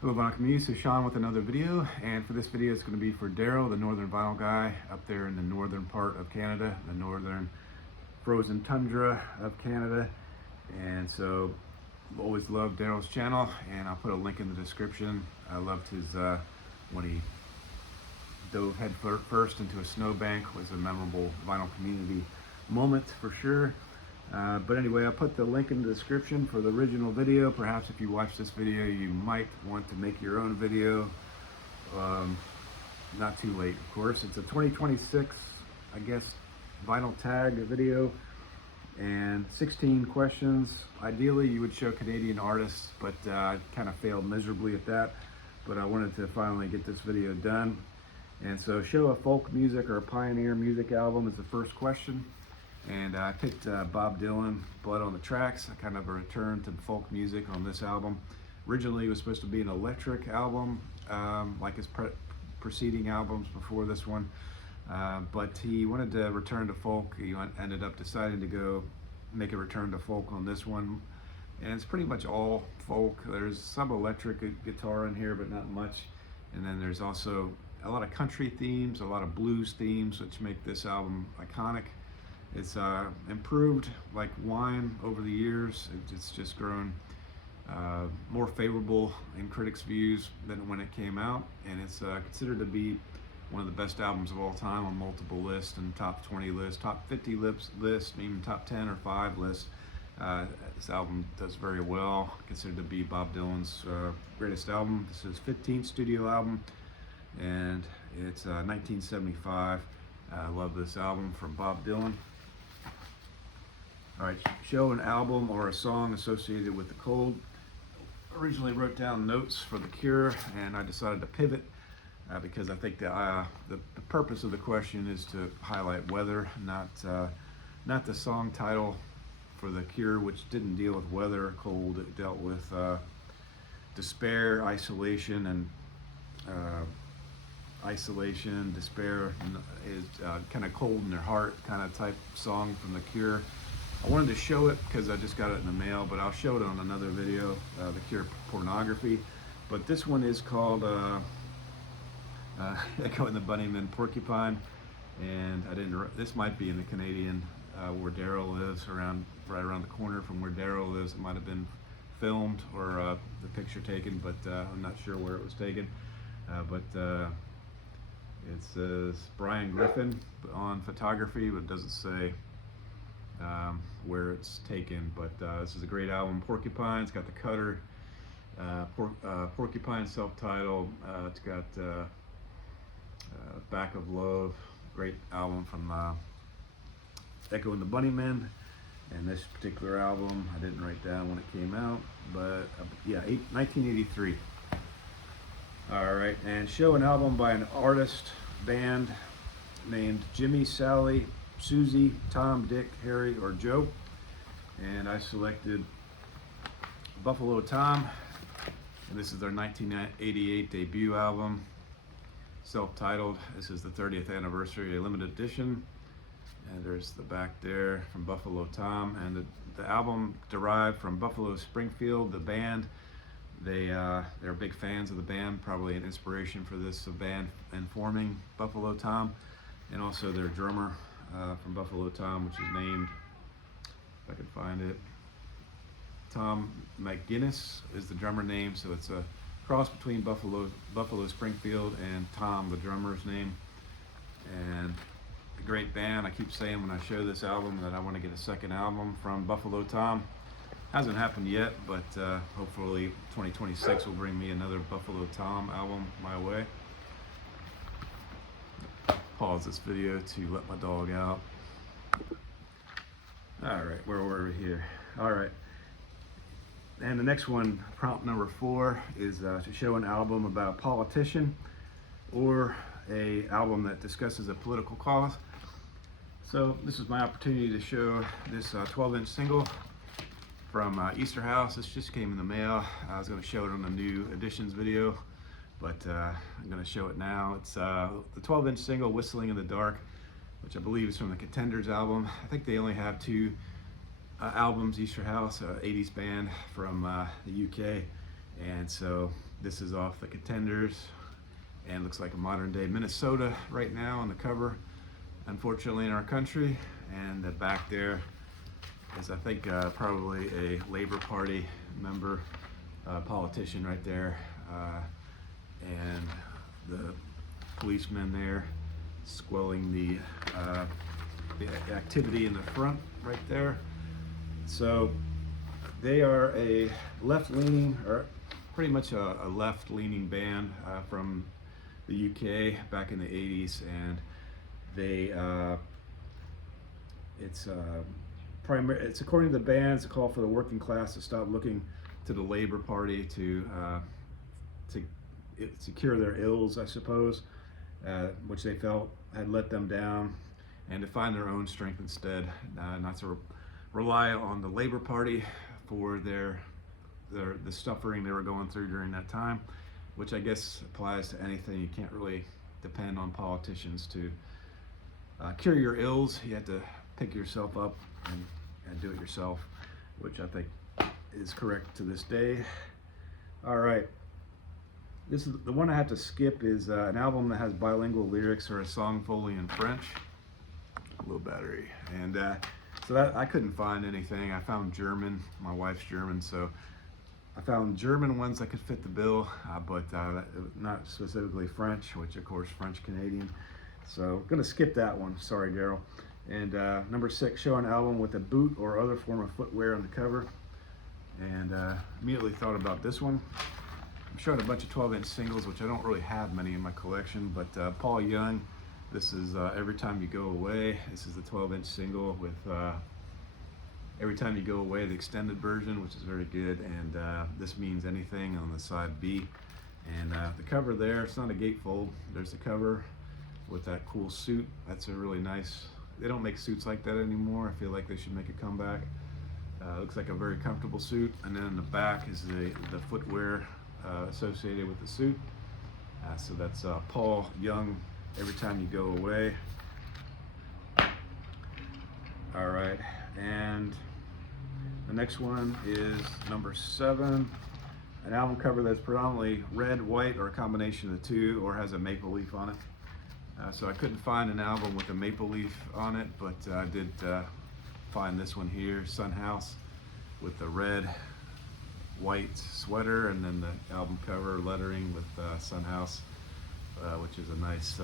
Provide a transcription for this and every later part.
Hello vinyl community, so Sean with another video, and for this video it's going to be for Darryl, the northern vinyl guy up there in the northern part of Canada, the northern frozen tundra of Canada. And so I've always loved Darryl's channel, and I'll put a link in the description. I loved his when he dove head first into a snowbank. Was a memorable vinyl community moment for sure. But anyway, I'll put the link in the description for the original video. Perhaps if you watch this video, you might want to make your own video. Not too late, of course. It's a 2026, I guess, vinyl tag video and 16 questions. Ideally, you would show Canadian artists, but I kind of failed miserably at that. But I wanted to finally get this video done. And so show a folk music or a pioneer music album is the first question. And I picked Bob Dylan, Blood on the Tracks, kind of a return to folk music on this album. Originally it was supposed to be an electric album, like his preceding albums before this one. But he wanted to return to folk. He ended up deciding to go make a return to folk on this one. And it's pretty much all folk. There's some electric guitar in here, but not much. And then there's also a lot of country themes, a lot of blues themes, which make this album iconic. It's improved like wine over the years. It's just grown more favorable in critics' views than when it came out, and it's considered to be one of the best albums of all time on multiple lists and top 20 lists, top 50 lists, even top 10 or 5 lists. This album does very well, considered to be Bob Dylan's greatest album. This is his 15th studio album, and it's 1975. I love this album from Bob Dylan. All right, show an album or a song associated with the cold. Originally wrote down notes for The Cure, and I decided to pivot because I think the purpose of the question is to highlight weather, not the song title for The Cure, which didn't deal with weather or cold. It dealt with despair, isolation, and despair is kind of cold in their heart kind of type song from The Cure. I wanted to show it because I just got it in the mail, but I'll show it on another video, The Cure Pornography. But this one is called Echo and the Bunnymen Porcupine, and this might be in the Canadian where Darryl lives, right around the corner from where Darryl lives. It might have been filmed or the picture taken, but I'm not sure where it was taken. It says Brian Griffin on photography, but it doesn't say where it's taken. But this is a great album. Porcupine, it's got the Cutter, Porcupine self-titled. It's got Back of Love, great album from Echo and the Bunnymen. And this particular album, I didn't write down when it came out, but yeah, 1983. All right, and show an album by an artist, band named Jimmy, Sally, Susie, Tom, Dick, Harry, or Joe. And I selected Buffalo Tom. And this is their 1988 debut album, self-titled. This is the 30th anniversary, a limited edition. And there's the back there from Buffalo Tom. And the album derived from Buffalo Springfield, the band. They're big fans of the band, probably an inspiration for this band and forming Buffalo Tom. And also their drummer from Buffalo Tom, which is named, if I can find it, Tom McGinnis is the drummer name. So it's a cross between Buffalo Springfield and Tom, the drummer's name. And a great band. I keep saying when I show this album that I want to get a second album from Buffalo Tom. Hasn't happened yet, but hopefully 2026 will bring me another Buffalo Tom album my way. Pause this video to let my dog out. All right, where were we here? All right, and the next one, prompt number 4, is to show an album about a politician or a album that discusses a political cause. So this is my opportunity to show this 12-inch single from Easter House. This just came in the mail. I was going to show it on the new editions video, but I'm going to show it now. It's the 12-inch single, Whistling in the Dark, which I believe is from the Contenders album. I think they only have 2 albums, Easter House, 80s band from the UK. And so This is off the Contenders, and looks like a modern day Minnesota right now on the cover, unfortunately, in our country. And the back there is, I think, probably a Labor Party member, politician right there, and the policeman there squelling the activity in the front right there. So they are a left-leaning, or pretty much a left-leaning band from the UK back in the 80s, and they it's according to the band, it's a call for the working class to stop looking to the Labor Party to secure their ills, I suppose, which they felt had let them down, and to find their own strength instead, not to rely on the Labor Party for the suffering they were going through during that time, which I guess applies to anything. You can't really depend on politicians to cure your ills. You have to pick yourself up and do it yourself, which I think is correct to this day. All right, this is the one I have to skip. Is an album that has bilingual lyrics or a song fully in French. Low battery, and so that I couldn't find anything. I found German. My wife's German, so I found German ones that could fit the bill, but not specifically French, which of course French Canadian. So gonna skip that one. Sorry, Darryl. And number 6, show an album with a boot or other form of footwear on the cover. And immediately thought about this one. I'm showing a bunch of 12-inch singles, which I don't really have many in my collection, but Paul Young, this is Every Time You Go Away. This is the 12-inch single with Every Time You Go Away, the extended version, which is very good, and This Means Anything on the side B. And the cover there, it's not a gatefold. There's the cover with that cool suit. That's a really nice, they don't make suits like that anymore. I feel like they should make a comeback. Looks like a very comfortable suit. And then in the back is the footwear associated with the suit. So that's Paul Young, Every Time You Go Away. All right, and the next one is number 7, an album cover that's predominantly red, white, or a combination of the two, or has a maple leaf on it. So I couldn't find an album with a maple leaf on it, but I did find this one here, Sun House, with the red, white sweater, and then the album cover lettering with Sun House, which is a nice,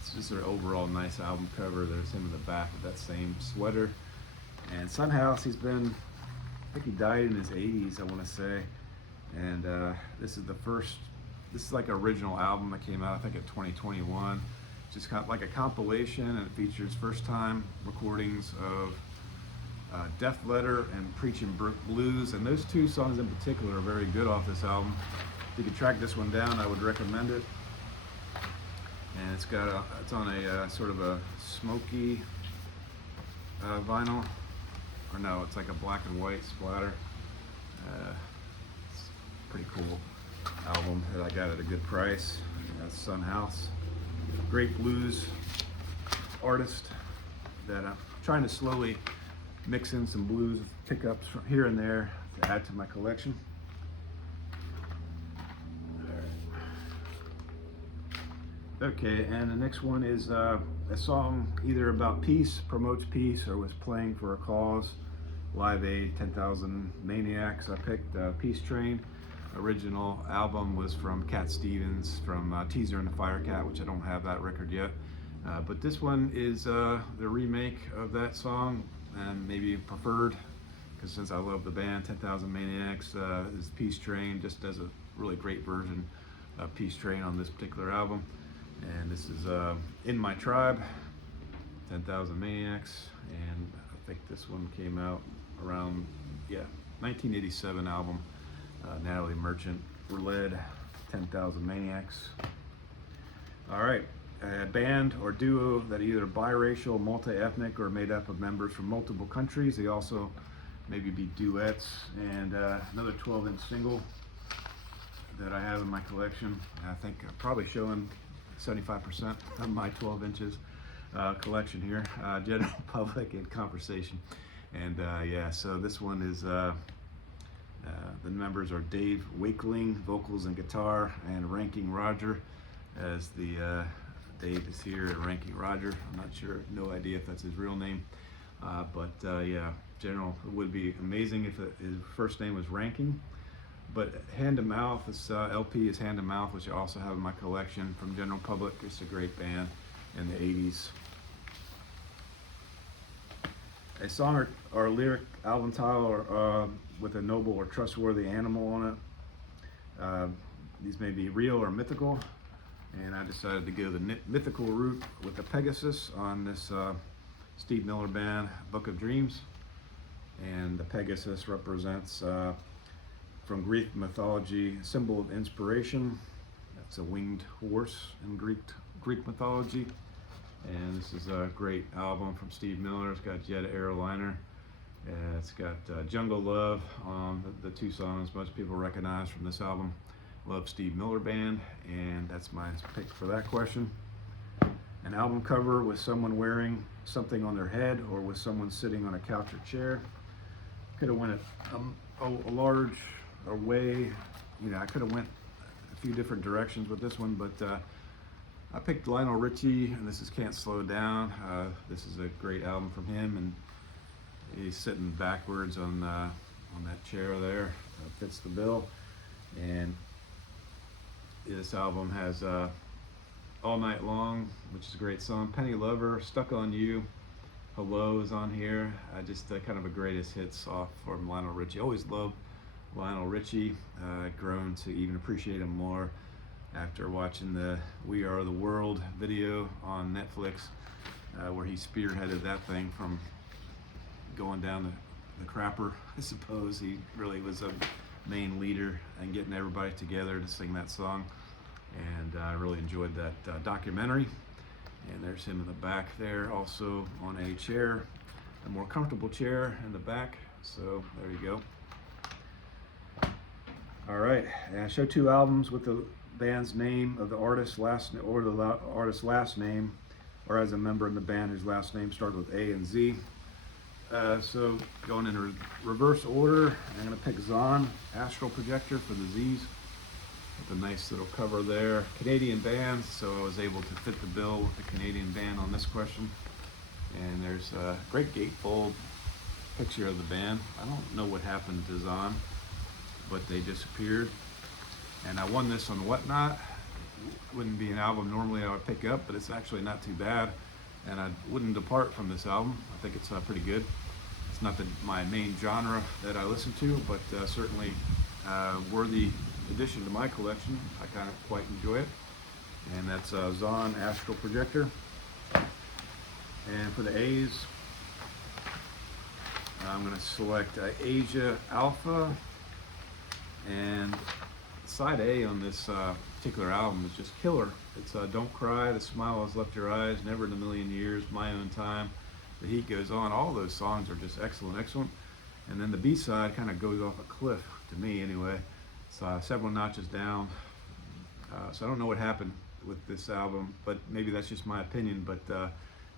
it's just an overall nice album cover. There's him in the back with that same sweater. And Sun House, he's been, I think he died in his 80s, I want to say. And this is the first, this is like an original album that came out, I think, in 2021. Just kind of like a compilation, and it features first time recordings of Death Letter and Preaching Blues. And those 2 songs in particular are very good off this album. If you could track this one down, I would recommend it. And it's got it's on a sort of a smoky vinyl, or no, it's like a black and white splatter. It's a pretty cool album that I got at a good price. That's Sun House, great blues artist that I'm trying to slowly mix in some blues pickups from here and there to add to my collection. Okay, and the next one is a song either about peace, promotes peace, or was playing for a cause. Live Aid, 10,000 Maniacs. I picked Peace Train. Original album was from Cat Stevens from Teaser and the Firecat, which I don't have that record yet. But this one is the remake of that song, and maybe preferred, because since I love the band, 10,000 Maniacs is Peace Train, just does a really great version of Peace Train on this particular album. And this is In My Tribe, 10,000 Maniacs, and I think this one came out around, 1987 album. Natalie Merchant led 10,000 Maniacs. All right, a band or duo that are either biracial, multi-ethnic, or made up of members from multiple countries. They also maybe be duets. And another 12-inch single that I have in my collection. I think I'm probably showing 75% of my 12 inches collection here, General Public and Conversation. And yeah, so this one is The members are Dave Wakeling, vocals and guitar, and Ranking Roger, as the Dave is here at Ranking Roger. I'm not sure, no idea if that's his real name, but yeah, General, it would be amazing if his first name was Ranking. But Hand to Mouth, this LP is Hand to Mouth, which I also have in my collection from General Public. It's a great band in the 80s. A song or lyric album title with a noble or trustworthy animal on it. These may be real or mythical, and I decided to go the mythical route with the Pegasus on this Steve Miller Band, Book of Dreams. And the Pegasus represents, from Greek mythology, a symbol of inspiration. That's a winged horse in Greek mythology. And this is a great album from Steve Miller. It's got Jet Airliner. It's got Jungle Love, the two songs most people recognize from this album. Love Steve Miller Band, and that's my pick for that question. An album cover with someone wearing something on their head, or with someone sitting on a couch or chair. Could have went a large way, I could have went a few different directions with this one, but I picked Lionel Richie, and this is Can't Slow Down. This is a great album from him, and he's sitting backwards on that chair there. Fits the bill. And this album has All Night Long, which is a great song. Penny Lover, Stuck on You, Hello is on here. Just kind of a greatest hits off from Lionel Richie. Always loved Lionel Richie. Grown to even appreciate him more after watching the We Are the World video on Netflix, where he spearheaded that thing from going down the crapper, I suppose. He really was a main leader in getting everybody together to sing that song, and I really enjoyed that documentary. And there's him in the back there, also on a chair, a more comfortable chair in the back. So there you go. All right, and I show two albums with the band's name of the artist's last name, or the artist's last name, or as a member in the band whose last name starts with A and Z. So going in reverse order, I'm going to pick Zahn Astral Projector for the Z's, with a nice little cover there. Canadian band, so I was able to fit the bill with the Canadian band on this question. And there's a great gatefold picture of the band. I don't know what happened to Zahn, but they disappeared. And I won this on Whatnot. Wouldn't be an album normally I would pick up, but it's actually not too bad. And I wouldn't depart from this album. I think it's pretty good. It's not my main genre that I listen to, but certainly worthy addition to my collection. I kind of quite enjoy it. And that's Zahn Astral Projector. And for the A's, I'm going to select Asia Alpha. And side A on this particular album is just killer. It's Don't Cry, The Smile Has Left Your Eyes, Never in a Million Years, My Own Time, The Heat Goes On. All those songs are just excellent, excellent. And then the B-side kind of goes off a cliff, to me anyway. It's several notches down. So I don't know what happened with this album, but maybe that's just my opinion. But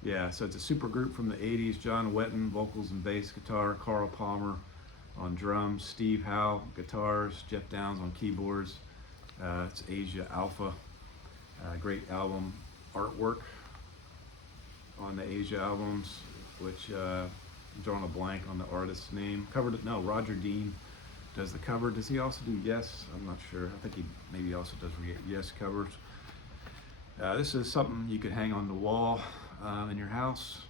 yeah, so it's a super group from the 80s. John Wetton, vocals and bass guitar, Carl Palmer on drums, Steve Howe, guitars, Jeff Downs on keyboards. It's Asia Alpha. Great album artwork on the Asia albums, which I'm drawing a blank on the artist's name. Roger Dean does the cover. Does he also do Yes? I'm not sure. I think he maybe also does Yes covers. This is something you could hang on the wall in your house,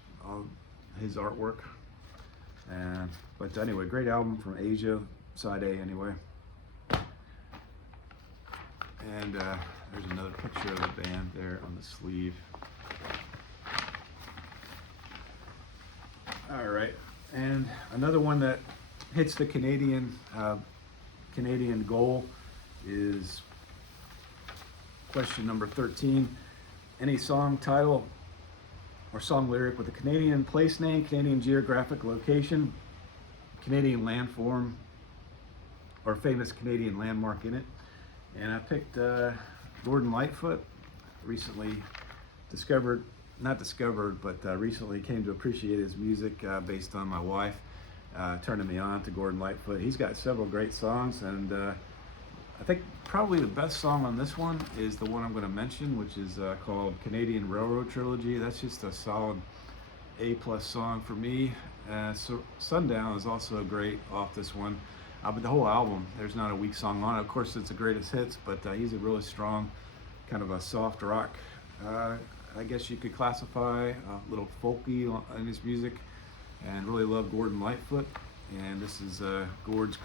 his artwork. But anyway, great album from Asia, side A anyway. And there's another picture of the band there on the sleeve. All right, and another one that hits the Canadian goal is question number 13. Any song title or song lyric with a Canadian place name, Canadian geographic location, Canadian landform, or famous Canadian landmark in it. And I picked Gordon Lightfoot. Recently recently came to appreciate his music based on my wife. turning me on to Gordon Lightfoot. He's got several great songs, and I think probably the best song on this one is the one I'm going to mention, which is called Canadian Railroad Trilogy. That's just a solid A-plus song for me. So Sundown is also great off this one. But the whole album, there's not a weak song on it. Of course, it's the greatest hits, but he's a really strong, kind of a soft rock. I guess you could classify a little folky in his music, and really love Gordon Lightfoot. And this is Gord's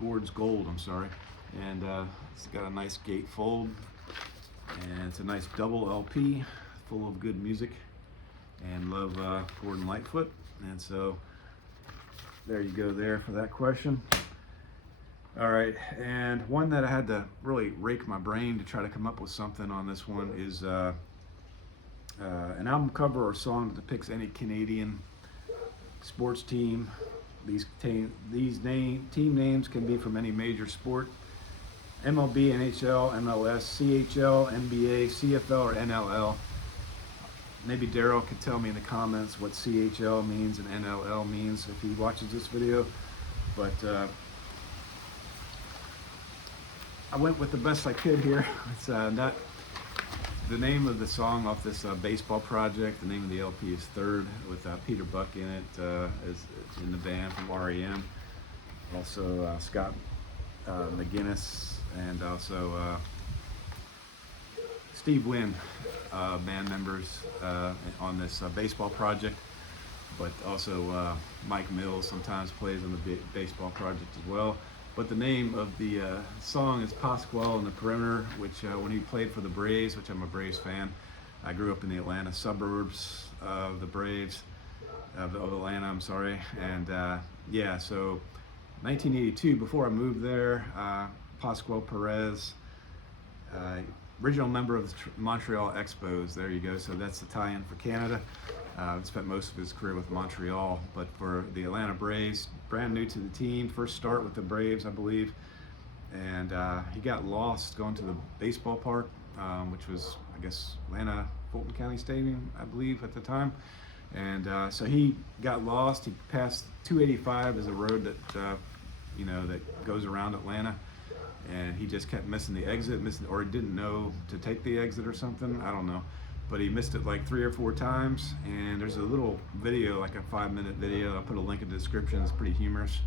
Gord's Gold, I'm sorry. And it's got a nice gatefold, and it's a nice double LP full of good music, and love Gordon Lightfoot. And so there you go there for that question. All right, and one that I had to really rake my brain to try to come up with something on this one is an album cover or song that depicts any Canadian sports team. These team names can be from any major sport: MLB, NHL, MLS, CHL, NBA, CFL, or NLL. Maybe Darryl could tell me in the comments what CHL means and NLL means if he watches this video. But I went with the best I could here. It's not the name of the song off this baseball project. The name of the LP is Third, with Peter Buck in it, is in the band from R.e.m. Also Scott McGinnis, and also Steve Wynn, band members on this baseball project. But also Mike Mills sometimes plays on the baseball project as well. But the name of the song is Pascual on the Perimeter, which when he played for the Braves, which I'm a Braves fan. I grew up in the Atlanta suburbs of the Braves, of Atlanta, I'm sorry. And yeah, so 1982, before I moved there, Pascual Perez, original member of the Montreal Expos. There you go. So that's the tie-in for Canada. Spent most of his career with Montreal, but for the Atlanta Braves, brand new to the team, first start with the Braves, I believe. And he got lost going to the baseball park, which was, I guess, Atlanta Fulton County Stadium, I believe, at the time. And so he got lost. He passed 285 as a road that you know, that goes around Atlanta, and he just kept missing the exit, or he didn't know to take the exit or something. I don't know. But he missed it like 3 or 4 times, and there's a little video, like a 5-minute video. I'll put a link in the description. It's pretty humorous,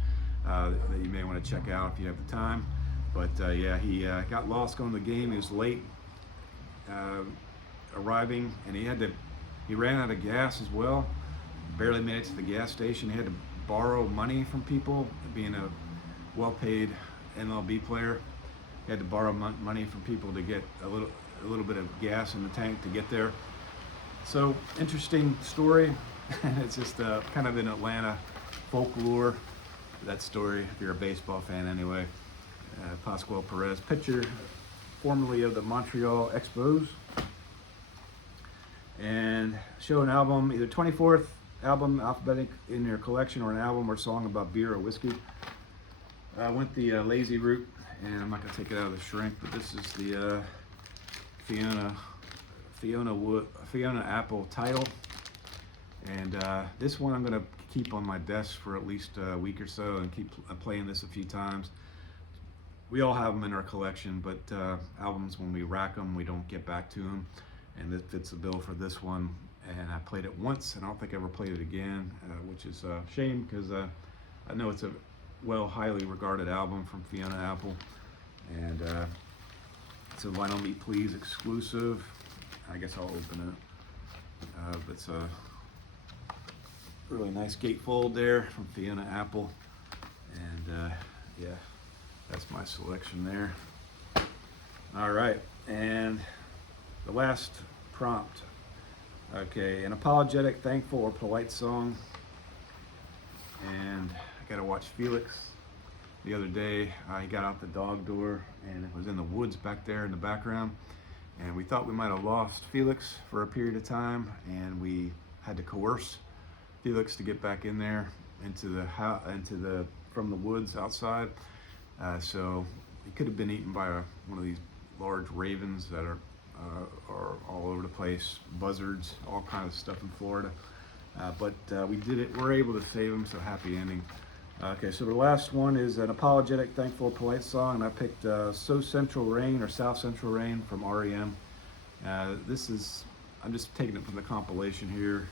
that you may want to check out if you have the time. But yeah, he got lost going to the game. He was late arriving, and he ran out of gas as well. Barely made it to the gas station. He had to borrow money from people, being a well-paid MLB player. He had to borrow money from people to get a little bit of gas in the tank to get there. So interesting story. It's just kind of in Atlanta folklore, that story, if you're a baseball fan anyway. Pascual Perez, pitcher formerly of the Montreal Expos, and show an album, either 24th album alphabetic in your collection, or an album or song about beer or whiskey. I went the lazy route, and I'm not going to take it out of the shrink, but this is the Fiona Apple title, and this one I'm going to keep on my desk for at least a week or so, and keep playing this a few times. We all have them in our collection, but albums, when we rack them, we don't get back to them, and this fits the bill for this one. And I played it once, and I don't think I ever played it again, which is a shame, because I know it's a highly regarded album from Fiona Apple, and it's a Vinyl Me Please exclusive. I guess I'll open it. It's a really nice gatefold there from Fiona Apple, and yeah, that's my selection there. All right, and the last prompt. Okay, an apologetic, thankful, or polite song. And I got to watch Felix. The other day, he got out the dog door, and it was in the woods back there in the background. And we thought we might have lost Felix for a period of time, and we had to coerce Felix to get back in there from the woods outside. So he could have been eaten by one of these large ravens that are all over the place, buzzards, all kinds of stuff in Florida. but we did it. We're able to save them, so happy ending. Okay, so the last one is an apologetic, thankful, polite song, and I picked So Central Rain or South Central Rain from R.e.m. This is, I'm just taking it from the compilation here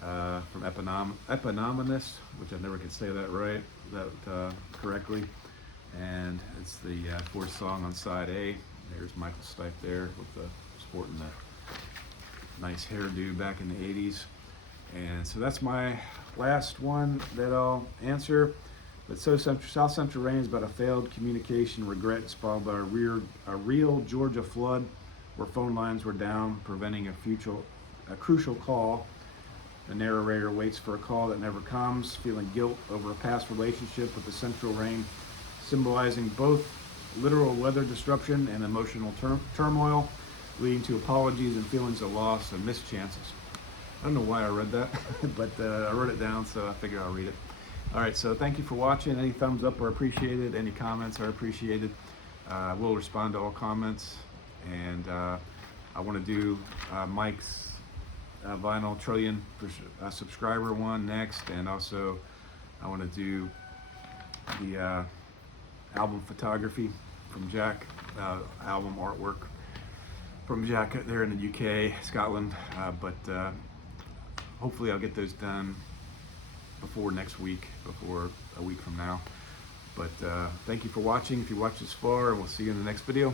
from Eponymous, which I never could say that correctly. And it's the fourth song on side A. There's Michael Stipe there with the sporting the nice hairdo back in the 80s. And so that's my last one that I'll answer. But South Central Rain is about a failed communication regret spawned by a real Georgia flood where phone lines were down, preventing a crucial call. The narrator waits for a call that never comes, feeling guilt over a past relationship with the central rain, symbolizing both literal weather disruption and emotional turmoil, leading to apologies and feelings of loss and missed chances. I don't know why I read that, but I wrote it down, so I figured I'll read it. All right, so thank you for watching. Any thumbs up are appreciated. Any comments are appreciated. We'll respond to all comments. And I want to do Mike's vinyl trillion subscriber one next. And also I want to do the album photography from Jack, album artwork from Jack there in the UK, Scotland. But hopefully I'll get those done before next week, before a week from now. But thank you for watching. If you watched this far, we'll see you in the next video.